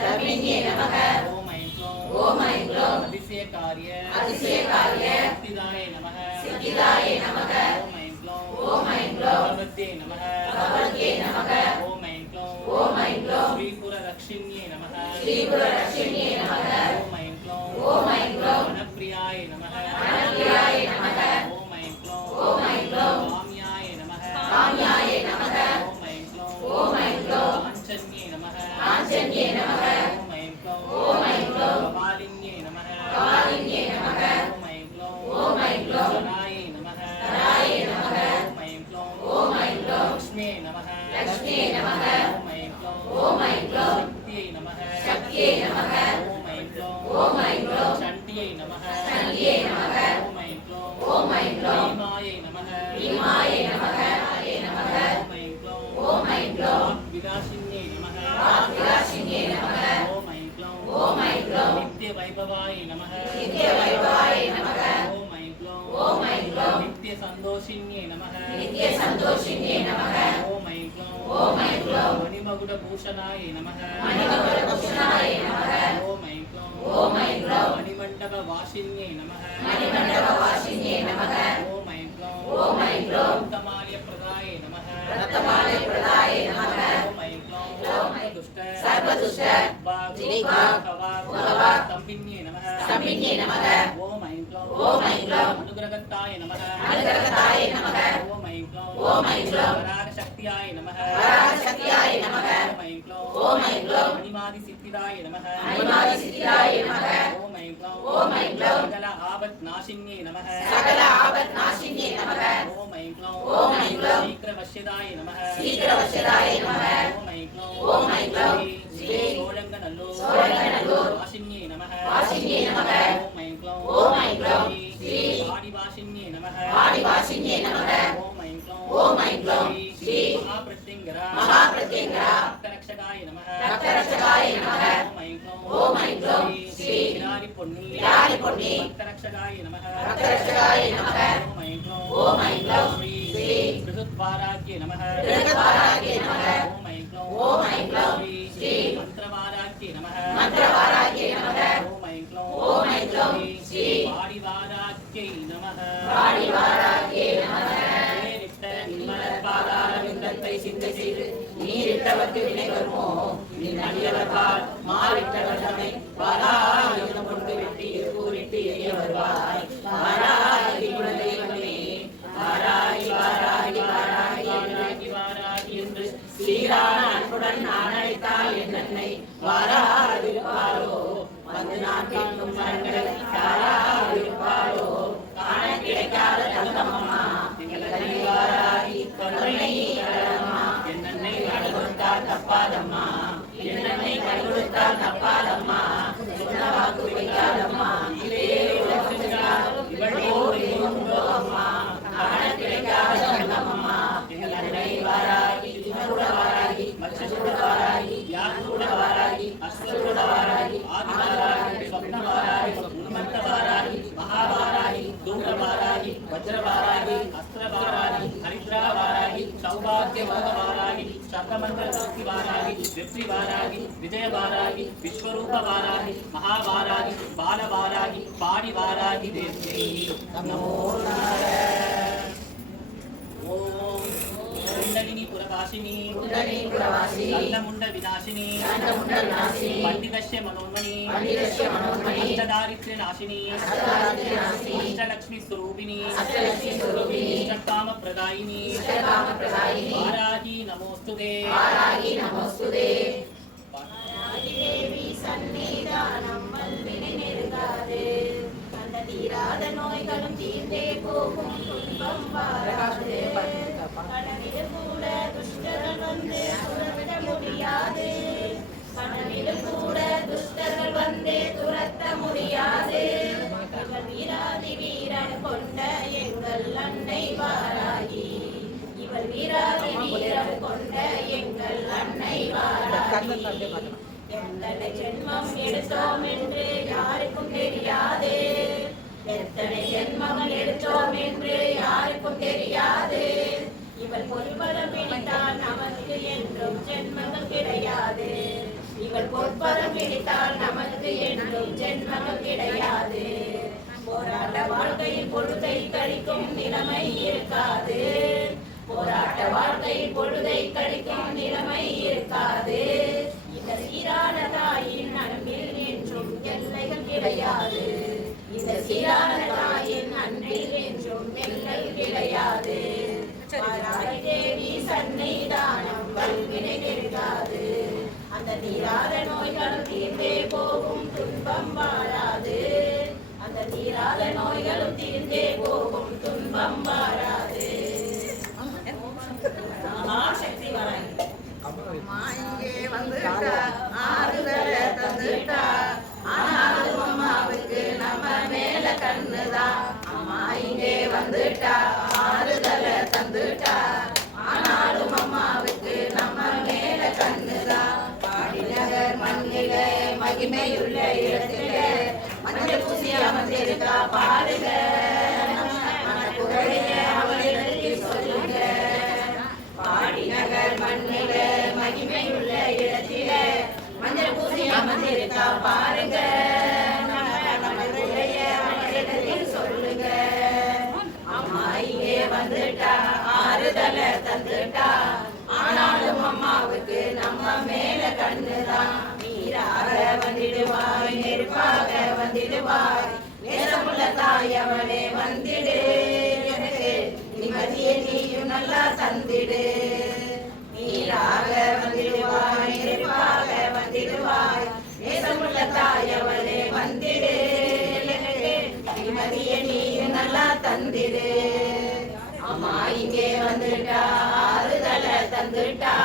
धर्मिण्ये नमः। ओम ऐं ग्लौं अतिशयकार्य सिद्धिदाय नमः। ओम ऐं ग्लौं भगवते नमः ओम ऐं क्लौं श्रीपुररक्षिण्ये नमः ओम ऐं क्लौं वनप्रियाय नमः ओम ऐं क्लौं काम्याय नमः ओम ऐं क्लौं काञ्चन्ये नमः ओम ऐं क्लौं कपालिन्ये नमः ओम ऐं क्लौं शराये नमः ओम ऐं क्लौं लक्ष्म्ये नमः ओम ऐं क्लौं शक्त्यै नमः ओम ऐं क्लौं चण्ड्यै नमः ओम ऐं क्लौं भीमायै नमः ओम ऐं क्लौं विलासिन्ये नमः ओम ऐं क्लौं नित्यवैभवाय नमः ओम ऐं क्लौं नित्यसन्तोषिन्ये नमः ओम ऐं क्लौं मणिमकुटभूषणाय नमः ओम ऐं क्लौं मणिमण्डपवासिन्ये नमः ओम ऐं क्लौं रक्तमाल्यप्रदाय नमः ओम ऐं क्लौं सर्वदुष्ट स्तम्भिन्ये नमः ओम ऐं क्लौं अनुग्रहताय नमः ओम ऐं क्लौं वराहशक्त्याय नमः ओम ऐं क्लौं मणिमादिसिद्धिदाय नमः ओम ऐं क्लौं सकल आपद्नाशिन्ये नमः ओम ऐं क्लौं शीघ्रवश्यदाय नमः ओम ऐं क्लौं श्री सोळङ्गनल्लूर वासिन्ये नमः ओम ऐं क्लौं श्री आदिवासिन्ये नमः ओम ऐं क्लौं श्री महाप्रत्यङ्गरा रक्षकाय नमः ओम ऐं क्लौं श्री विरारिपुण्णी रक्षकाय नमः ओम ऐं क्लौं श्री बृहद्वाराज्ञे नमः ओम ऐं क्लौं श्री मंत्रवाराज्ञे नमः ओम ऐं क्लौं श्री पारिवाराज्ञे नमः நிர்மலபாதாரவிந்தத்தை சிந்தை செய்து நீரிட்டவர்க்கு வினை வருமோ நின் அடியவர்பால் மாறிட்டவர் தம்மை வாராயுதம் கொண்டு வெட்டி கூறிட்டு எரிய வருவாய் வாராயி குலதெய்வமே வாராயி வாராயி வாராயி வாராயி வாராயி என்று சீரான அன்புடன் நான் அழைத்தால் என் அன்னை வாராதிருப்பாளோ வந்து நான் கேட்கும் மரங்களை சாராதிருப்பாளோ காண கிடைக்காத தங்கம்மா என்னை கடுத்தால் தப்பாதம்மா என்னை கடுத்தால் தப்பாதம்மா சொன்ன வாக்கு வைக்காதம்மா அம்மா காண கிடைக்காத தங்கம்மா எங்கள் அன்னை வாராகி சுமருட வாராகி மச்சசுட வாராகி யாசுட வாராகி அஸ்வருட வாராகி ஆதி வாராகி ஸ்வப்ன வாராகி உன்மத்த வாராகி மகாவாராகி தூர வாராகி வஜ்ர வாராகி அஸ்திர வாராகி ஹரித்ரா வாராகி சௌபாகிய வாராகி சர்வமந்திர சக்தி வாராகி விப்ரி வாராகி விஜய வாராகி விஸ்வரூப வாராகி மகாவாராகி பால வாராகி பாடி வாராகி தேவி நமோ ஓம் குண்டலினி புரவாசினி கண்டமுண்ட விநாசினி பண்டிதஸ்ய மனோன்மணி அஷ்டதாரித்ர்ய நாசினி அஷ்டலக்ஷ்மி ஸ்வரூபிணி அஷ்டகாம பிரதாயினி வாராகி நமோஸ்துதே தேவி சந்நிதானம் வல்வினை நெருங்காது அந்த தீராத நோய்களும் தீர்ந்தே போகும் துன்பம் வாராது கனவிடு கூட துஷ்டர்கள் வந்து துரத்த முடியாது கனவிடு கூட துஷ்டர்கள் வந்து துரத்த முடியாது எங்கள் வீராதி வீரம் கொண்ட எங்கள் அன்னை வாராகி இவள் வீராதி வீரம் கொண்ட எங்கள் அன்னை வாராகி எத்தனை ஜென்மம் எடுத்தோம் என்று யாருக்கும் தெரியாது எத்தனை ஜென்மங்கள் எடுத்தோம் என்று யாருக்கும் தெரியாது இவள் பொறுப்பரம் பிடித்தால் நமக்கு என்றும் ஜென்மங்கள் கிடையாது இவள் பொறுப்பரம் பிடித்தால் நமக்கு என்றும் ஜென்மங்கள் கிடையாது போராட்ட வாழ்க்கையில் பொழுதை கழிக்கும் நிலைமை இருக்காது போராட்ட வாழ்க்கை பொழுதை கழிக்கும் நிலைமை இருக்காது. இந்த சீரான தாயின் அன்பில் என்றும் எல்லைகள் கிடையாது. இந்த சீரான தாயின் அன்பில் என்றும் எல்லைகள் கிடையாது. வாராகி தேவி சன்னிதானம் வல்வினை நெருங்காது. அந்த தீராத நோய்கள் தீர்ந்தே போகும், துன்பம் வாராது. அந்த தீராத நோய்களும் தீர்ந்தே போகும், துன்பம் வாராது. மகாசக்தி வராகி அம்மா இங்கே வந்துட்டா, ஆறுதல தந்துட்டா, ஆனாலும் அம்மாவுக்கு நம்ம மேல கண்ணுதான். அம்மா இங்கே வந்துட்டா, ஆறுதல தந்துட்டா, ஆனாலும் அம்மாவுக்கு நம்ம மேல கண்ணுதான். பாடிநகர் மண்ணில மகிமையுள்ள இடத்துல மஞ்சள் பூசி அமர்ந்திருக்கா பாருங்க. மனக்குறைய அவளுக்கு சொல்லுங்க. பாடிநகர் மண்ணில மகிமையுள்ள இடத்தில மஞ்சள் பூசி அமர்ந்திருக்கா பாருங்க. மனக்குறைய அவளிடத்தில் சொல்லுங்க. அம்மா இங்கே வந்துட்டா, ஆறுதல தந்துட்டா, ஆனாலும் அம்மாவுக்கு நம்ம மேல கண்ணுதான். நீராக வந்திடுவாய், நெருப்பாக வந்திடுவாய், நேசமுள்ள தாய் அவளே வந்திடு. எனக்கு நிம்மதியை நீயும் நல்லா தந்திடு. நீராக வந்திடுவாய், நெருப்பாக வந்திடுவாய், நேசமுள்ள தாய் அவளே வந்திடு. எனக்கு நிம்மதியை நீயும் நல்லா தந்திடு. அம்மா இங்கே வந்துட்டா, ஆறுதல தந்துட்டா,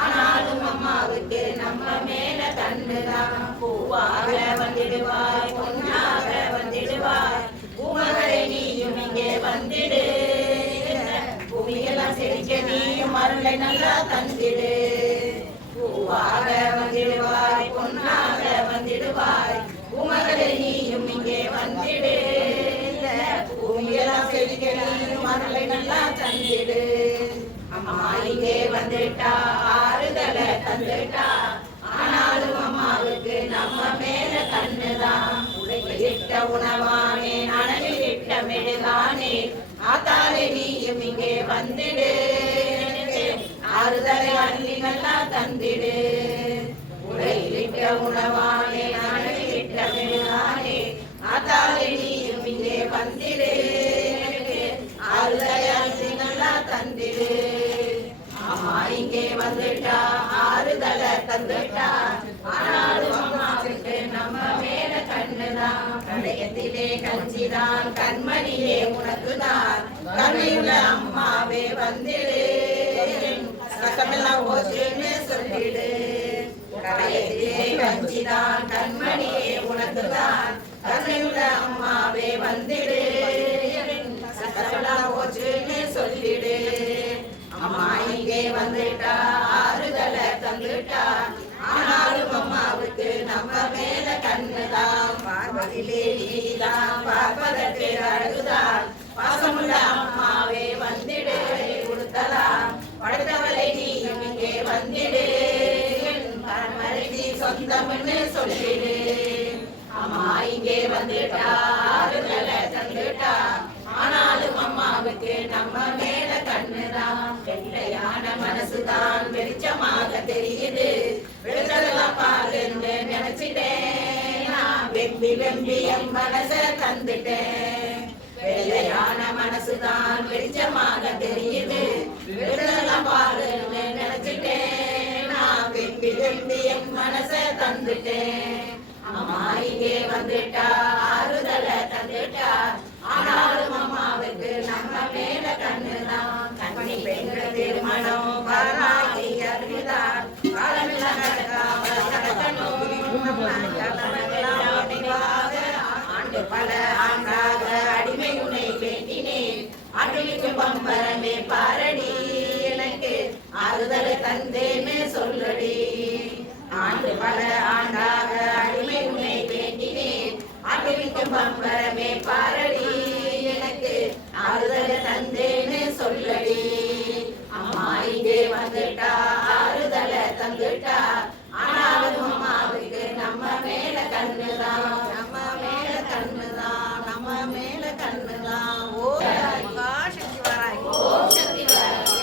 ஆனாலும் அம்மாவுக்கு நம்ம மேல கண்ணுதான். பூவாக வந்திடுவாய், பொன்னாக வந்திடுவாய், பூமகளை நீயும் இங்கே வந்திடு. பூமியெல்லாம் செழிக்க நீயும் அருளை நல்லா தந்திடு. பூவாக வந்திடுவாய், பொன்னாக வந்திடுவாய், பூமகளை நீயும் இங்கே வந்திடு. பூமியெல்லாம் செழிக்க நீயும் அருளை நல்லா தந்திடு. அம்மா இங்கே வந்துட்டா, ஆறுதல தந்துட்டா, ஆனாலும் அம்மாவுக்கு நம்ம மேல கண்ணுதான். உடையிட்ட உணவானே, அனலில் இட்ட மெழுகானே, ஆத்தாலே நீயும் இங்கே வந்திடு. ஆறுதலை அள்ளி நல்லா தந்திடு. உடையிட்ட உணவானே, அனலில் இட்ட மெழுகானே, ஆத்தாலே நீயும் இங்கே வந்திடு. ஆறுதலை அள்ளி நல்லா தந்திடு. அம்மா இங்கே வந்துட்டா, ஆறுதல தந்துட்டா, ஆனாலும் அம்மாவுக்கு நம்ம மேல கண்ணுதான். கடையத்திலே கஞ்சிதான், கண்மணியே உனக்குதான், கண்ணியுள்ள அம்மாவே வந்திடு. கஷ்டமெல்லாம் ஓச்சுன்னு சொல்லிடு. கடையத்திலே கஞ்சிதான், கண்மணியே உனக்குதான், கண்ணியுள்ள அம்மாவே வந்திடு. கஷ்டமெல்லாம் ஓச்சுன்னு சொல்லிடு. அம்மா இங்கே வந்துட்டா, ஆறுதல தந்துட்டா, ஆனாலும் அம்மாவுக்கு நம்ம மேல கண்ணுதான். பார்வதிலே நீதான், பார்ப்பதற்கு அழகுதான், பாசமுள்ள அம்மாவே வந்திடு. கொடுத்தலாம் படைத்தவளை நீயும் இங்கே வந்திடு. பரமரதி சொந்தம்னு சொல்லிடு. அம்மா இங்கே வந்துட்டா, ஆறுதல தந்துட்டா, ஆனாலும் அம்மாவுக்கு நம்ம மேல கண்ணுதான். வெள்ளையான மனசுதான் வெளிச்சமாக தெரியுது. வெள்ளதெல்லாம் பாருன்னு நினைச்சிட்டேன், நான் வெம்பி வெம்பி என் மனச தந்துட்டேன். வெள்ளையான மனசுதான் வெளிச்சமாக தெரியுது. வெள்ளதெல்லாம் பாருன்னு நினைச்சிட்டேன், நான் வெம்பி வெம்பி என் மனச தந்துட்டேன். அம்மா இங்கே வந்துட்டா, ஆறுதல தந்துட்டா, ஆனாலும் அம்மாவுக்கு நம்ம மேல கண்ணுதான். கண்ணி பெண்கள் திருமணம் வாராகி அருள்தான், காலமெல்லாம் நடக்காம நடக்கணும். ஆண்டு பல ஆண்டாக அடிமை உன்னை வேண்டினேன், அடிமைக்கு பம்பரமே பாரடி. எனக்கு ஆறுதலை தந்தேன்னு சொல்லடி. ஆண்டு பல ஆண்டாக அடிமை உன்னை வேண்டினேன், அடிமைக்கு பம்பரமே பாரடி. எனக்கு ஆறுதலை தந்தேன்னு சொல்லடி. அம்மா இங்கே வந்துட்டா, ஆறுதலை தந்துட்டா, ஆனாலும் அம்மாவுக்கு நம்ம மேல கண்ணுதான். நம்ம மேல கண்ணுதான், நம்ம மேல கண்ணுதான். ஓ மகாசக்தி வராய், ஓம் சக்தி வராய்.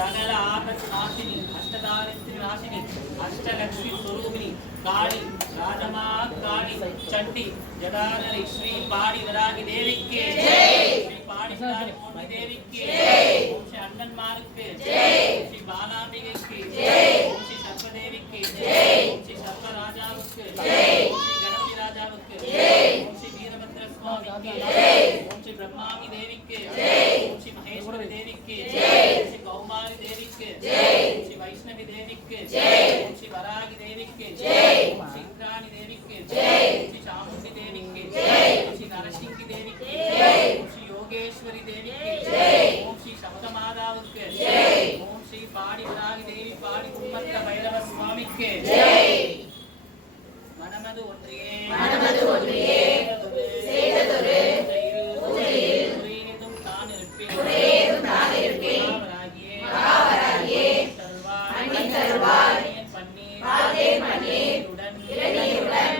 சகல ஆபத் நாசினி அஷ்டதாரித்ரி நாசினி அஷ்டலக்ஷ்மி ஸ்வரூபிணி காளி ராஜமா காளி சண்டி ஜடாதரி ஸ்ரீ பாடி வராகி தேவிக்கு ஸ்ரீ பாடி வராகி பொன்னி தேவிக்கு ஓம் ஸ்ரீ அண்ணன்மாருக்கு ஓம் ஸ்ரீ பாலாம்பிகைக்கு ஓம் ஸ்ரீ சர்வதேவிக்கு ஓம் ஸ்ரீ சர்வராஜாவுக்கு ஓம் ஸ்ரீ கணபதி ராஜாவுக்கு ஓம் ஸ்ரீ வீரபத்ர சுவாமிக்கு ஓம் ஸ்ரீ பிரம்மாமி தேவிக்கு ஓம் ஸ்ரீ மகேஸ்வரி தேவிக்கு ஓம் ஸ்ரீ கௌமாரி தேவிக்கு ஓம் ஸ்ரீ வைஷ்ணவி தேவிக்கு ஓம் ஸ்ரீ வராகி தேவிக்கு ஓம் ஸ்ரீ இந்திராணி தேவிக்கு ஓம் ஸ்ரீ சாமுண்டி தேவிக்கு ஓம் ஸ்ரீ நரசிங்கி தேவிக்கு ஓம் ஸ்ரீ யோகேஸ்வரி தேவிக்கு ஓம் ஸ்ரீ சமதமாதாவுக்கு ஓம் ஸ்ரீ பாடி வராகி தேவி பாடி உம்மத்த பைரவ சுவாமிக்கு மனமது ஒன்றியே செய்ததொரு பூஜையில் குறியேதும் தான் இருப்பேன் மகாவராகியே தருவாய் பன்னீர் இளநீருடன்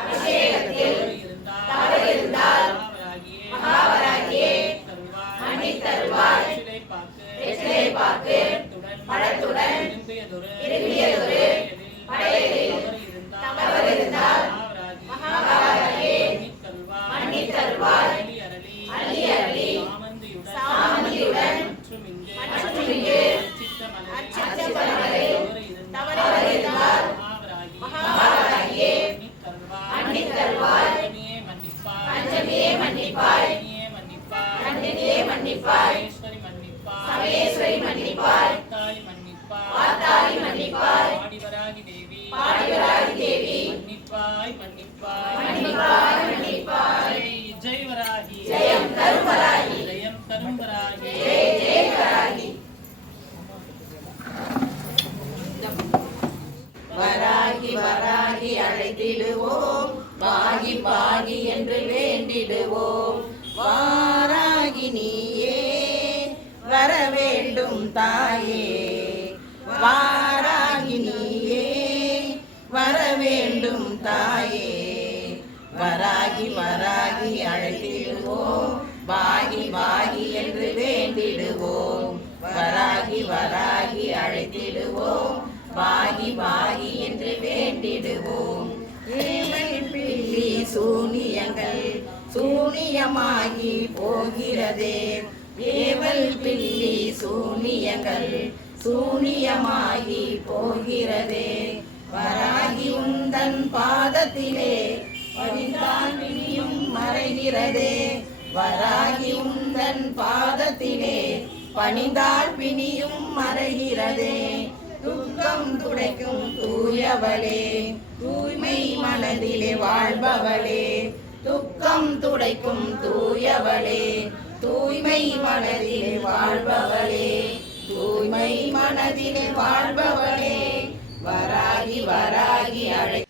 அபிஷேகத்தில் இருந்தால் மகாவராகியே தருவாய் வெற்றிலை பாக்கு பழத்துடன் விரும்பியதொரு தவறு இருந்தால் மகாவராகியே மன்னித் தருவாய் அள்ளி அரளி சாமந்தியுடன் மற்றும் இங்கு அர்ச்சித்தமலை தவறு இருந்தால் மகாவராகியே மன்னித் தருவாய் பஞ்சமியே மன்னிப்பாய் நந்தினியே மன்னிப்பாய் சமயேஸ்வரி மன்னிப்பாய் வாத்தாளி மன்னிப்பாய் பாடிவராகி தேவி மன்னிப்பாய் ஜெய் வராகி ஜெயம் தரும் வராகி ஜெய் வராகி வராகி வராகி அழைத்திடுவோம் பாகி பாகி என்று வேண்டிடுவோம் வாராகி நீயே வர வேண்டும் தாயே வாராகி நீயே வர வேண்டும் தாயே வராகி வராகி அழைத்திடுவோம் பாகி பாகி என்று வேண்டிடுவோம் வராகி வராகி அழைத்திடுவோம் பாகி பாகி என்று வேண்டிடுவோம் ஏவல் பில்லி சூனியங்கள் சூனியமாகி போகிறதே ஏவல் பில்லி சூனியங்கள் சூனியமாகி போகிறதே வராகி உந்தன் பாதத்திலே பணிந்தால் பிணியும் மறைகிறதே வராகி உந்தன் பாதத்திலே பணிந்தால் பிணியும் மறைகிறதே துக்கம் துடைக்கும் தூயவளே தூய்மை மனதிலே வாழ்பவளே துக்கம் துடைக்கும் தூயவளே தூய்மை மனதிலே வாழ்பவளே தூய்மை மனதிலே வாழ்பவளே வராகி வராகி அழை